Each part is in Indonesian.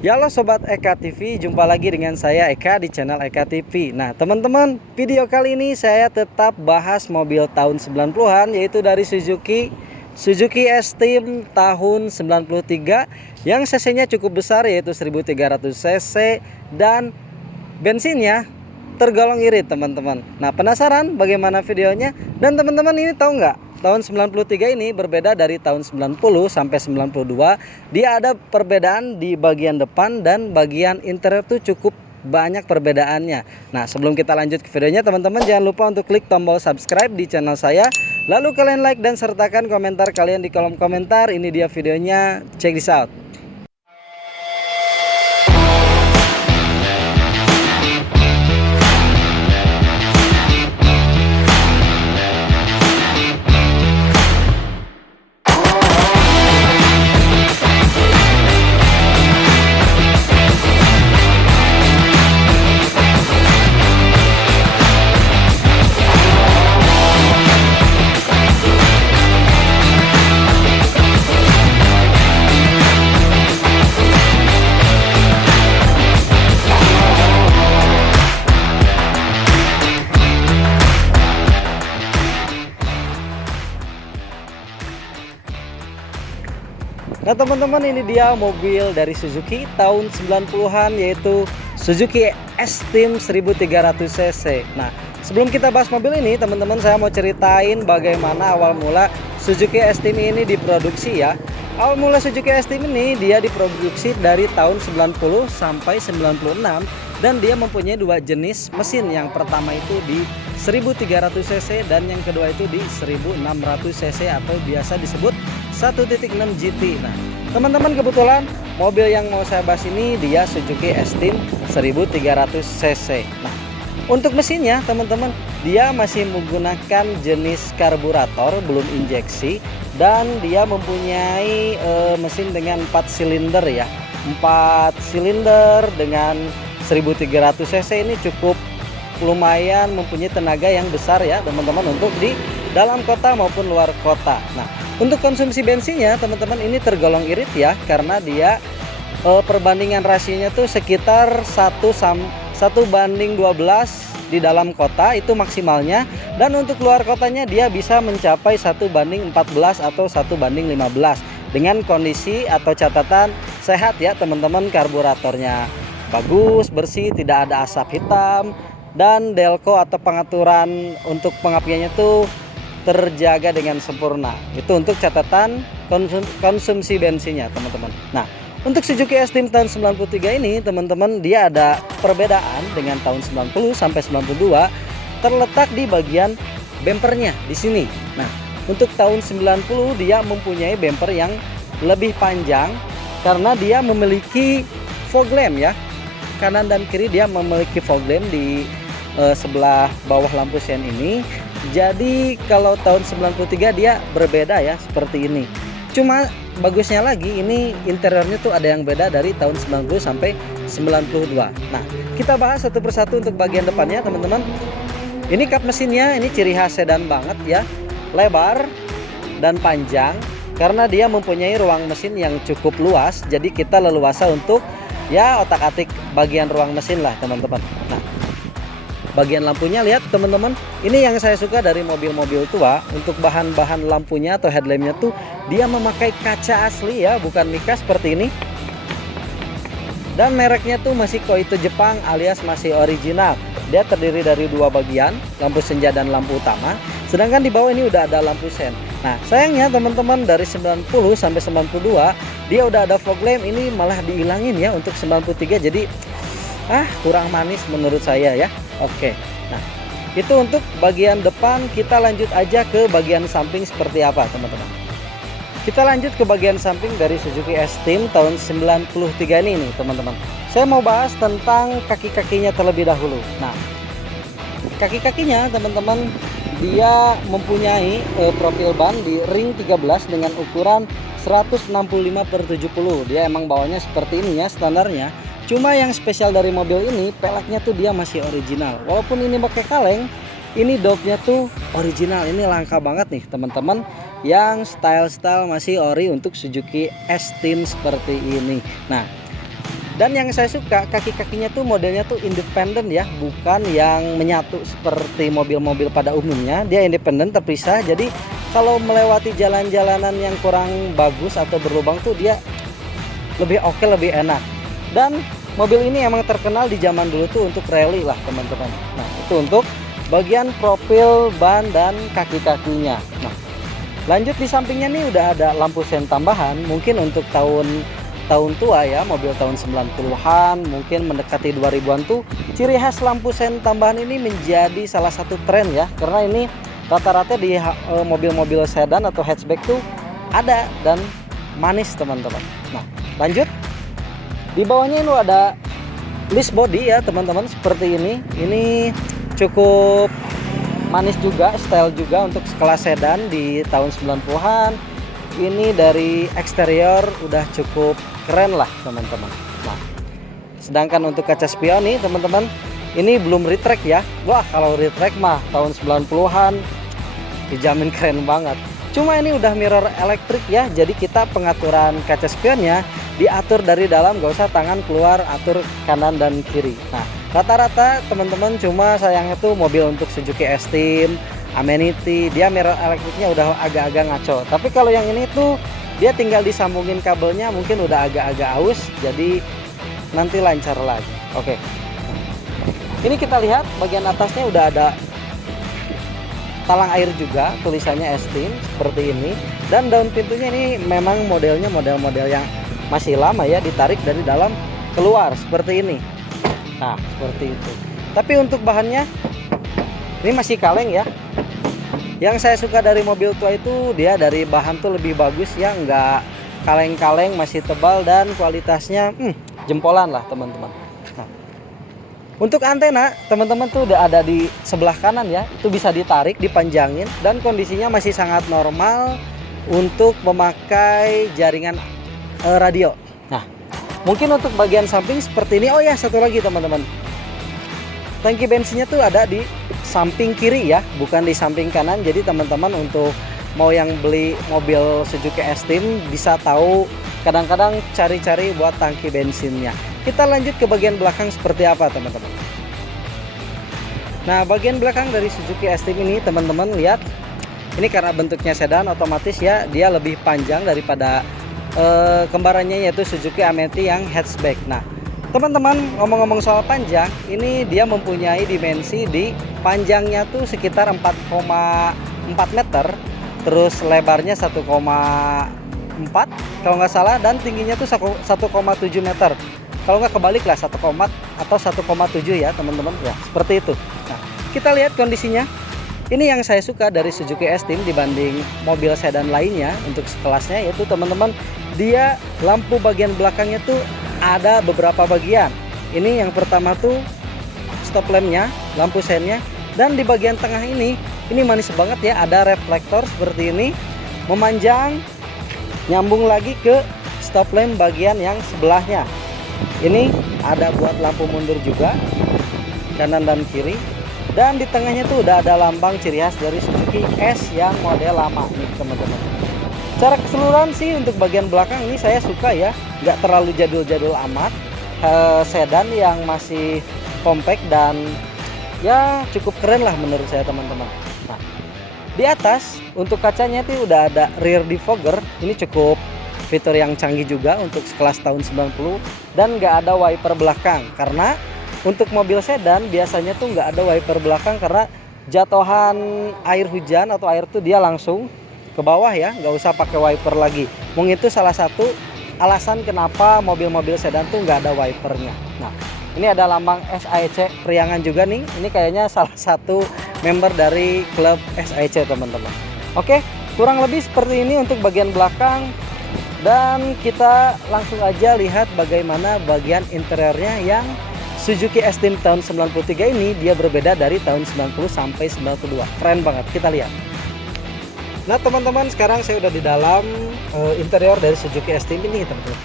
Ya halo Sobat Eka TV, jumpa lagi dengan saya Eka di channel Eka TV. Nah teman-teman, video kali ini saya tetap bahas mobil tahun 90-an, yaitu dari Suzuki S-Team tahun 93 yang cc-nya cukup besar, yaitu 1300 cc dan bensinnya tergolong irit teman-teman. Nah penasaran bagaimana videonya? Dan teman-teman ini tahu nggak, tahun 93 ini berbeda dari tahun 90 sampai 92. Dia ada perbedaan di bagian depan dan bagian interior tuh cukup banyak perbedaannya. Nah sebelum kita lanjut ke videonya, teman-teman jangan lupa untuk klik tombol subscribe di channel saya. Lalu kalian like dan sertakan komentar kalian di kolom komentar. Ini dia videonya, check this out. Nah teman-teman, ini dia mobil dari Suzuki tahun 90-an, yaitu Suzuki S-Team 1300 cc. Nah sebelum kita bahas mobil ini teman-teman, saya mau ceritain bagaimana awal mula Suzuki S-Team ini diproduksi ya. Awal mula Suzuki S-Team ini dia diproduksi dari tahun 90 sampai 96. Dan dia mempunyai dua jenis mesin. Yang pertama itu di 1300 cc dan yang kedua itu di 1600 cc atau biasa disebut 1.6 GT. Nah teman-teman, kebetulan mobil yang mau saya bahas ini dia Suzuki S-Team 1300 cc. Nah untuk mesinnya teman-teman, dia masih menggunakan jenis karburator belum injeksi, dan dia mempunyai mesin dengan 4 silinder ya. 4 silinder dengan 1300 cc ini cukup lumayan mempunyai tenaga yang besar ya teman-teman, untuk di dalam kota maupun luar kota. Nah untuk konsumsi bensinnya teman-teman, ini tergolong irit ya, karena dia perbandingan rasionya tuh sekitar 1:12 di dalam kota itu maksimalnya, dan untuk luar kotanya dia bisa mencapai 1:14 atau 1:15 dengan kondisi atau catatan sehat ya teman-teman. Karburatornya bagus, bersih, tidak ada asap hitam, dan delco atau pengaturan untuk pengapiannya tuh terjaga dengan sempurna. Itu untuk catatan konsumsi bensinnya teman-teman. Nah untuk Suzuki S-Team tahun 93 ini teman-teman, dia ada perbedaan dengan tahun 90 sampai 92 terletak di bagian bempernya di sini. Nah untuk tahun 90 dia mempunyai bemper yang lebih panjang karena dia memiliki fog lamp ya. Kanan dan kiri dia memiliki fog lamp di sebelah bawah lampu sen ini. Jadi kalau tahun 93 dia berbeda ya, seperti ini. Cuma bagusnya lagi, ini interiornya tuh ada yang beda dari tahun 90 sampai 92. Nah kita bahas satu persatu. Untuk bagian depannya teman-teman, ini kap mesinnya ini ciri khas sedan banget ya, lebar dan panjang karena dia mempunyai ruang mesin yang cukup luas. Jadi kita leluasa untuk ya otak-atik bagian ruang mesin lah teman-teman. Nah bagian lampunya lihat teman-teman, ini yang saya suka dari mobil-mobil tua. Untuk bahan-bahan lampunya atau headlampnya tuh dia memakai kaca asli ya, bukan mica seperti ini. Dan mereknya tuh masih Koito Jepang alias masih original. Dia terdiri dari dua bagian, lampu senja dan lampu utama. Sedangkan di bawah ini udah ada lampu sen. Nah sayangnya teman-teman, dari 90 sampai 92 dia udah ada fog lamp, ini malah dihilangin ya untuk 93. Jadi kurang manis menurut saya ya. Oke, nah itu untuk bagian depan. Kita lanjut aja ke bagian samping seperti apa teman-teman. Kita lanjut ke bagian samping dari Suzuki S-Team tahun 93 ini nih teman-teman. Saya mau bahas tentang kaki-kakinya terlebih dahulu. Nah kaki-kakinya teman-teman, dia mempunyai profil ban di ring 13 dengan ukuran 165/70. Dia emang bawahnya seperti ini ya standarnya. Cuma yang spesial dari mobil ini, peleknya tuh dia masih original. Walaupun ini pakai kaleng, ini dopnya tuh original. Ini langka banget nih teman-teman, yang style-style masih ori untuk Suzuki S-Team seperti ini. Nah Dan yang saya suka kaki-kakinya tuh modelnya tuh independen ya, bukan yang menyatu seperti mobil-mobil pada umumnya. Dia independen terpisah. Jadi kalau melewati jalan-jalanan yang kurang bagus atau berlubang tuh dia lebih oke, lebih enak. Dan mobil ini emang terkenal di zaman dulu tuh untuk rally lah teman-teman. Nah itu untuk bagian profil ban dan kaki-kakinya. Nah lanjut di sampingnya nih udah ada lampu sen tambahan. Mungkin untuk tahun tua ya, mobil tahun 90-an mungkin mendekati 2000-an tuh ciri khas lampu sen tambahan ini menjadi salah satu tren ya, karena ini rata-rata di mobil-mobil sedan atau hatchback tuh ada dan manis teman-teman. Nah lanjut di bawahnya ini ada list body ya teman-teman, seperti ini cukup manis juga, style juga untuk sekelas sedan di tahun 90-an. Ini dari eksterior udah cukup keren lah teman-teman. Nah sedangkan untuk kaca spion nih teman-teman, ini belum retract ya. Wah kalau retract mah tahun 90-an dijamin keren banget. Cuma ini udah mirror elektrik ya, jadi kita pengaturan kaca spionnya diatur dari dalam, gak usah tangan keluar atur kanan dan kiri. Nah rata-rata teman-teman, cuma sayangnya tuh mobil untuk Suzuki S-Team, Amenity, dia mirror elektriknya udah agak-agak ngaco. Tapi kalau yang ini tuh dia tinggal disambungin kabelnya, mungkin udah agak-agak aus, jadi nanti lancar lagi. Oke, ini kita lihat bagian atasnya udah ada talang air juga, tulisannya S-Team seperti ini. Dan daun pintunya ini memang modelnya model-model yang masih lama ya, ditarik dari dalam keluar seperti ini. Nah seperti itu. Tapi untuk bahannya ini masih kaleng ya. Yang saya suka dari mobil tua itu dia dari bahan tuh lebih bagus ya, nggak kaleng-kaleng, masih tebal dan kualitasnya jempolan lah teman-teman. Nah, untuk antena teman-teman tuh udah ada di sebelah kanan ya, itu bisa ditarik, dipanjangin, dan kondisinya masih sangat normal untuk memakai jaringan radio. Nah mungkin untuk bagian samping seperti ini. Oh ya satu lagi teman-teman, tangki bensinnya tuh ada di samping kiri ya, bukan di samping kanan. Jadi teman-teman untuk mau yang beli mobil Suzuki S-Team bisa tahu kadang-kadang cari-cari buat tangki bensinnya. Kita lanjut ke bagian belakang seperti apa teman-teman. Nah bagian belakang dari Suzuki S-Team ini teman-teman lihat, ini karena bentuknya sedan otomatis ya dia lebih panjang daripada kembarannya yaitu Suzuki Amenity yang hatchback. Nah teman-teman ngomong-ngomong soal panjang, ini dia mempunyai dimensi di panjangnya tuh sekitar 4,4 meter, terus lebarnya 1,4 kalau nggak salah, dan tingginya tuh 1,7 meter. Kalau nggak kebalik lah 1, atau 1,7 ya teman-teman ya, seperti itu. Nah kita lihat kondisinya. Ini yang saya suka dari Suzuki S-Team dibanding mobil sedan lainnya untuk sekelasnya, yaitu teman-teman dia lampu bagian belakangnya tuh ada beberapa bagian. Ini yang pertama tuh stop lampnya, lampu sennya, dan di bagian tengah ini manis banget ya, ada reflektor seperti ini memanjang nyambung lagi ke stop lamp bagian yang sebelahnya. Ini ada buat lampu mundur juga kanan dan kiri, dan di tengahnya tuh udah ada lambang ciri khas dari Suzuki S yang model lama nih teman-teman. Secara keseluruhan sih untuk bagian belakang ini saya suka ya, nggak terlalu jadul-jadul amat, sedan yang masih compact dan ya cukup keren lah menurut saya teman-teman. Nah di atas untuk kacanya itu udah ada rear defogger, ini cukup fitur yang canggih juga untuk sekelas tahun 90, dan nggak ada wiper belakang karena untuk mobil sedan biasanya tuh nggak ada wiper belakang karena jatuhan air hujan atau air tuh dia langsung ke bawah ya, nggak usah pakai wiper lagi. Mungkin itu salah satu alasan kenapa mobil-mobil sedan tuh nggak ada wipernya. Nah ini ada lambang SAEC Priangan juga nih, ini kayaknya salah satu member dari klub SAEC teman-teman. Oke, kurang lebih seperti ini untuk bagian belakang, dan kita langsung aja lihat bagaimana bagian interiornya yang Suzuki S-Team tahun 93 ini. Dia berbeda dari tahun 90 sampai 92. Keren banget, kita lihat. Nah teman-teman, sekarang saya udah di dalam interior dari Suzuki S-Team ini teman-teman.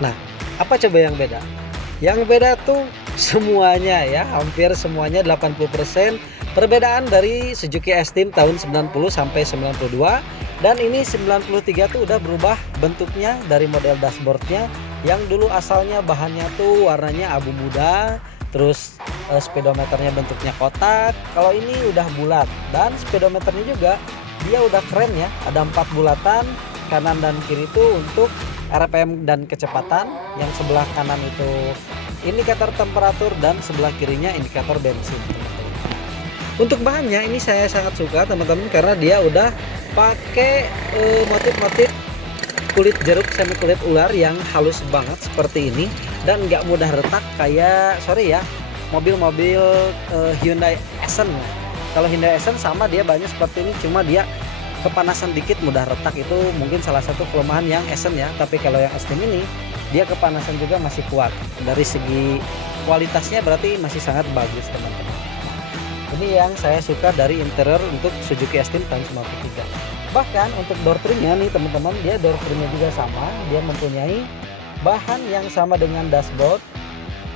Nah apa coba yang beda? Yang beda tuh semuanya ya, hampir semuanya 80%. Perbedaan dari Suzuki S-Team tahun 90 sampai 92, dan ini 93 tuh udah berubah bentuknya dari model dashboardnya Yang dulu asalnya bahannya tuh warnanya abu muda, terus speedometernya bentuknya kotak. Kalau ini udah bulat, dan speedometernya juga dia udah keren ya, ada 4 bulatan kanan dan kiri itu untuk RPM dan kecepatan. Yang sebelah kanan itu indikator temperatur dan sebelah kirinya indikator bensin, teman-teman. Untuk bahannya ini saya sangat suka, teman-teman, karena dia udah pakai motif-motif kulit jeruk semi kulit ular yang halus banget seperti ini, dan nggak mudah retak kayak mobil-mobil Hyundai Accent. Kalau Hyundai Accent sama dia banyak seperti ini, cuma dia kepanasan dikit mudah retak. Itu mungkin salah satu kelemahan yang Accent ya. Tapi kalau yang Extreme ini dia kepanasan juga masih kuat. Dari segi kualitasnya berarti masih sangat bagus, teman-teman. Ini yang saya suka dari interior untuk Suzuki Extreme tahun 93. Bahkan untuk door trimnya nih, teman-teman, dia door trimnya juga sama. Dia mempunyai bahan yang sama dengan dashboard,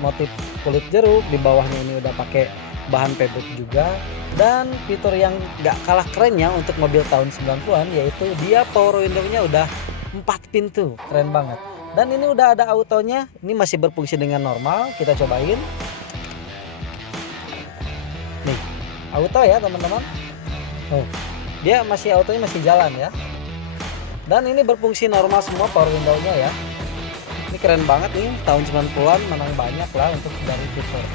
motif kulit jeruk. Di bawahnya ini udah pakai bahan fabric juga. Dan fitur yang gak kalah kerennya untuk mobil tahun 90-an yaitu dia power window-nya udah 4 pintu, keren banget. Dan ini udah ada autonya, ini masih berfungsi dengan normal. Kita cobain nih, auto ya, teman-teman. Dia masih autonya masih jalan ya. Dan ini berfungsi normal semua power window-nya ya. Ini keren banget nih, tahun 90-an menang banyak lah untuk dari fitur.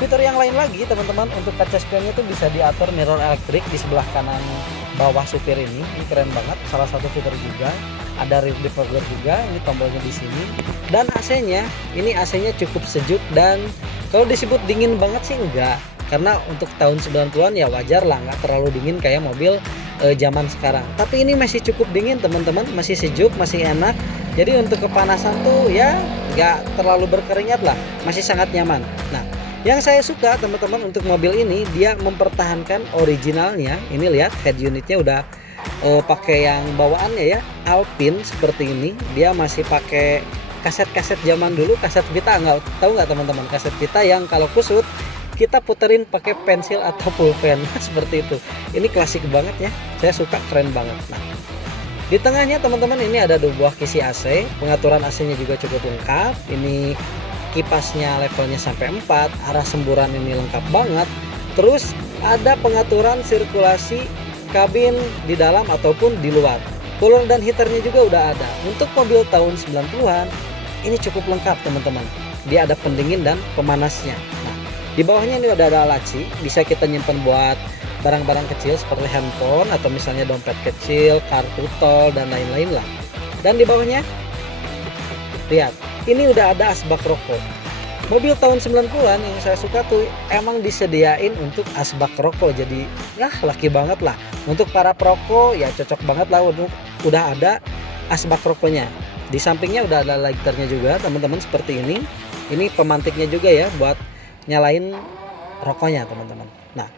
Fitur yang lain lagi, teman-teman, untuk kaca spionnya itu bisa diatur mirror elektrik di sebelah kanan bawah supir ini. Ini keren banget, salah satu fitur juga. Ada rear defogger juga, ini tombolnya di sini. Dan AC-nya, ini AC-nya cukup sejuk, dan kalau disebut dingin banget sih enggak. Karena untuk tahun 90-an ya wajar lah, nggak terlalu dingin kayak mobil zaman sekarang. Tapi ini masih cukup dingin, teman-teman, masih sejuk, masih enak. Jadi untuk kepanasan tuh ya nggak terlalu berkeringat lah, masih sangat nyaman. Nah, yang saya suka, teman-teman, untuk mobil ini dia mempertahankan originalnya. Ini lihat head unitnya udah pakai yang bawaannya ya, Alpine seperti ini. Dia masih pakai kaset-kaset zaman dulu, kaset Vita, nggak tahu nggak teman-teman, kaset Vita yang kalau kusut kita puterin pakai pensil atau pulpen seperti itu. Ini klasik banget ya, saya suka, keren banget. Nah, di tengahnya, teman-teman, ini ada 2 buah kisi AC. Pengaturan AC-nya juga cukup lengkap. Ini kipasnya levelnya sampai 4, arah semburan ini lengkap banget. Terus ada pengaturan sirkulasi kabin di dalam ataupun di luar. Cooler dan heaternya juga udah ada. Untuk mobil tahun 90-an ini cukup lengkap, teman-teman. Dia ada pendingin dan pemanasnya. Nah, di bawahnya ini udah ada laci, bisa kita nyimpan buat barang-barang kecil seperti handphone atau misalnya dompet kecil, kartu tol, dan lain-lain lah. Dan di bawahnya lihat, ini udah ada asbak rokok. Mobil tahun 90-an yang saya suka tuh emang disediain untuk asbak rokok. Jadi laki banget lah. Untuk para perokok ya cocok banget lah, udah ada asbak rokoknya. Di sampingnya udah ada lighternya juga, teman-teman, seperti ini. Ini pemantiknya juga ya buat nyalain rokoknya, teman-teman. Nah,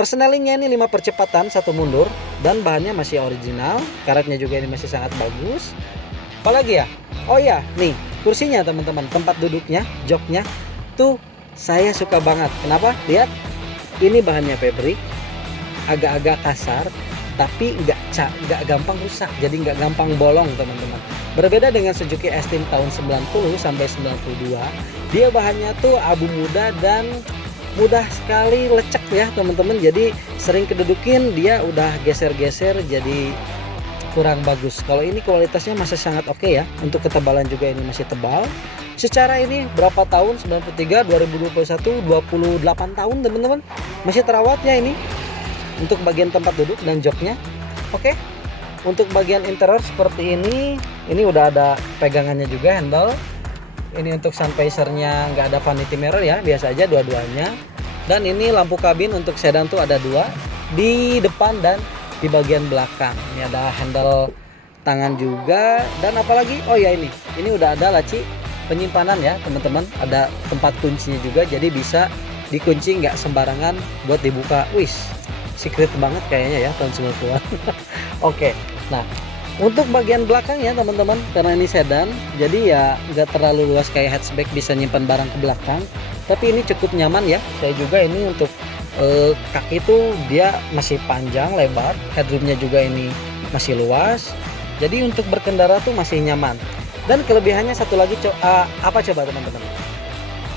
persnelingnya ini 5 percepatan 1 mundur, dan bahannya masih original. Karetnya juga ini masih sangat bagus. Apalagi ya, oh ya, nih kursinya, teman-teman, tempat duduknya, joknya tuh saya suka banget. Kenapa? Lihat, ini bahannya fabric, agak-agak kasar, tapi nggak gampang rusak, jadi nggak gampang bolong, teman-teman. Berbeda dengan Suzuki Extreme tahun 90 sampai 92, dia bahannya tuh abu muda dan mudah sekali lecek ya, teman-teman. Jadi sering kedudukin dia udah geser-geser, jadi kurang bagus. Kalau ini kualitasnya masih sangat oke ya. Untuk ketebalan juga ini masih tebal. Secara ini berapa tahun? 93, 2021, 28 tahun, teman-teman. Masih terawat ya ini. Untuk bagian tempat duduk dan joknya. Oke. Untuk bagian interior seperti ini udah ada pegangannya juga, handle. Ini untuk sun visor-nya nggak ada vanity mirror ya, biasa aja dua-duanya. Dan ini lampu kabin untuk sedan tuh ada 2 di depan dan di bagian belakang. Ini ada handle tangan juga. Dan apalagi, oh ya, ini udah ada laci penyimpanan ya, teman-teman. Ada tempat kuncinya juga, jadi bisa dikunci nggak sembarangan buat dibuka. Wis, secret banget kayaknya ya tahun 90-an. Oke, nah untuk bagian belakangnya, teman-teman, karena ini sedan, jadi ya nggak terlalu luas kayak hatchback, bisa nyimpan barang ke belakang. Tapi ini cukup nyaman ya. Saya juga ini untuk kaki itu dia masih panjang lebar, headroomnya juga ini masih luas, jadi untuk berkendara tuh masih nyaman. Dan kelebihannya satu lagi apa coba teman-teman?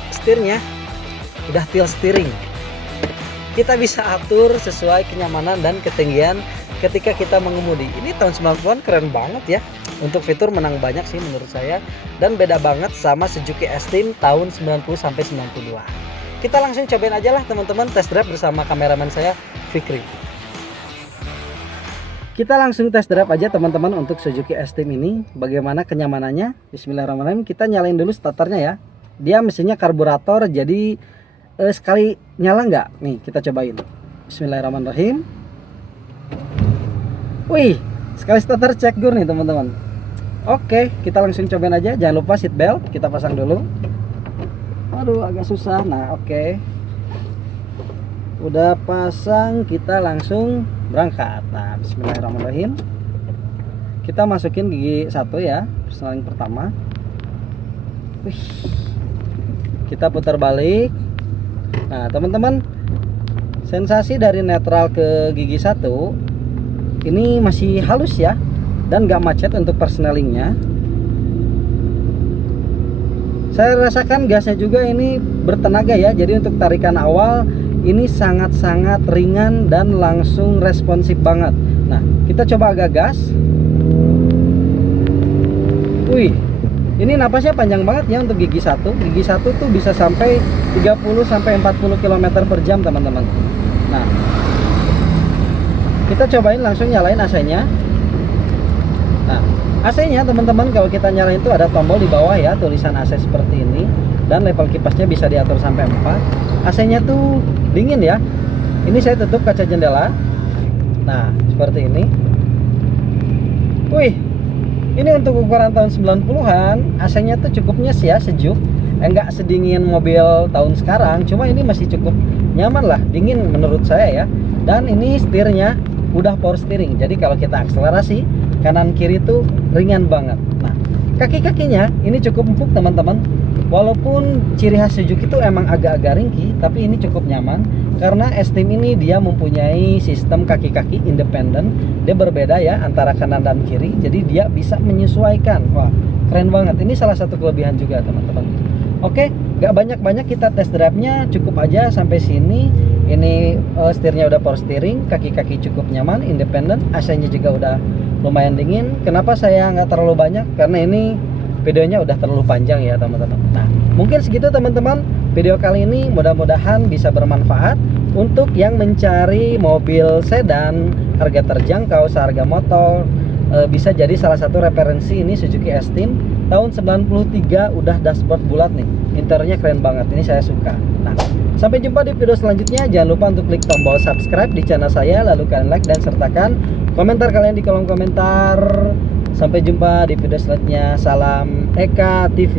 Setirnya udah tilt steering. Kita bisa atur sesuai kenyamanan dan ketinggian ketika kita mengemudi. Ini tahun 90-an keren banget ya. Untuk fitur menang banyak sih menurut saya, dan beda banget sama Suzuki S-Team tahun 90 sampai 92. Kita langsung cobain aja lah teman-teman, test drive bersama kameramen saya Fikri. Kita langsung test drive aja teman-teman untuk Suzuki S-Team ini. Bagaimana kenyamanannya? Bismillahirrahmanirrahim. Kita nyalain dulu starternya ya. Dia mesinnya karburator, jadi sekali nyala nggak? Nih kita cobain. Bismillahirrahmanirrahim. Wih, sekali starter cek gur nih teman-teman. Oke, kita langsung cobain aja. Jangan lupa seat belt kita pasang dulu. Aduh, agak susah. Nah, oke. Udah pasang, kita langsung berangkat. Nah, bismillahirrahmanirrahim. Kita masukin gigi 1 ya, persneling pertama. Wih. Kita putar balik. Nah, teman-teman, sensasi dari netral ke gigi 1 ini masih halus ya, dan gak macet untuk persnelingnya. Saya rasakan gasnya juga ini bertenaga ya, jadi untuk tarikan awal ini sangat-sangat ringan dan langsung responsif banget. Nah, kita coba agak gas. Wih, ini napasnya panjang banget ya untuk gigi 1. Gigi 1 tuh bisa sampai 30 sampai 40 km per jam teman-teman. Nah, kita cobain langsung nyalain AC-nya. Nah, AC-nya teman-teman kalau kita nyalain itu ada tombol di bawah ya, tulisan AC seperti ini, dan level kipasnya bisa diatur sampai 4. AC-nya tuh dingin ya. Ini saya tutup kaca jendela. Nah, seperti ini. Wih, ini untuk ukuran tahun 90-an, AC-nya tuh cukupnya sih ya, sejuk. Enggak sedingin mobil tahun sekarang, cuma ini masih cukup nyaman lah, dingin menurut saya ya. Dan ini setirnya udah power steering, jadi kalau kita akselerasi kanan kiri tuh ringan banget. Nah, kaki-kakinya ini cukup empuk teman-teman. Walaupun ciri khas Suzuki itu emang agak-agak ringkih, tapi ini cukup nyaman karena S-Team ini dia mempunyai sistem kaki-kaki independen. Dia berbeda ya antara kanan dan kiri, jadi dia bisa menyesuaikan. Wah, keren banget. Ini salah satu kelebihan juga teman-teman. Oke, gak banyak-banyak, kita test drive-nya cukup aja sampai sini. Ini setirnya udah power steering, kaki-kaki cukup nyaman, independen, AC-nya juga udah lumayan dingin. Kenapa saya nggak terlalu banyak? Karena ini videonya udah terlalu panjang ya teman-teman. Nah, mungkin segitu teman-teman video kali ini, mudah-mudahan bisa bermanfaat untuk yang mencari mobil sedan harga terjangkau seharga motor. Bisa jadi salah satu referensi ini Suzuki S-Team tahun 93, udah dashboard bulat nih, interiornya keren banget, ini saya suka. Nah, sampai jumpa di video selanjutnya. Jangan lupa untuk klik tombol subscribe di channel saya, lalu kalian like dan sertakan komentar kalian di kolom komentar. Sampai jumpa di video selanjutnya. Salam Eka TV.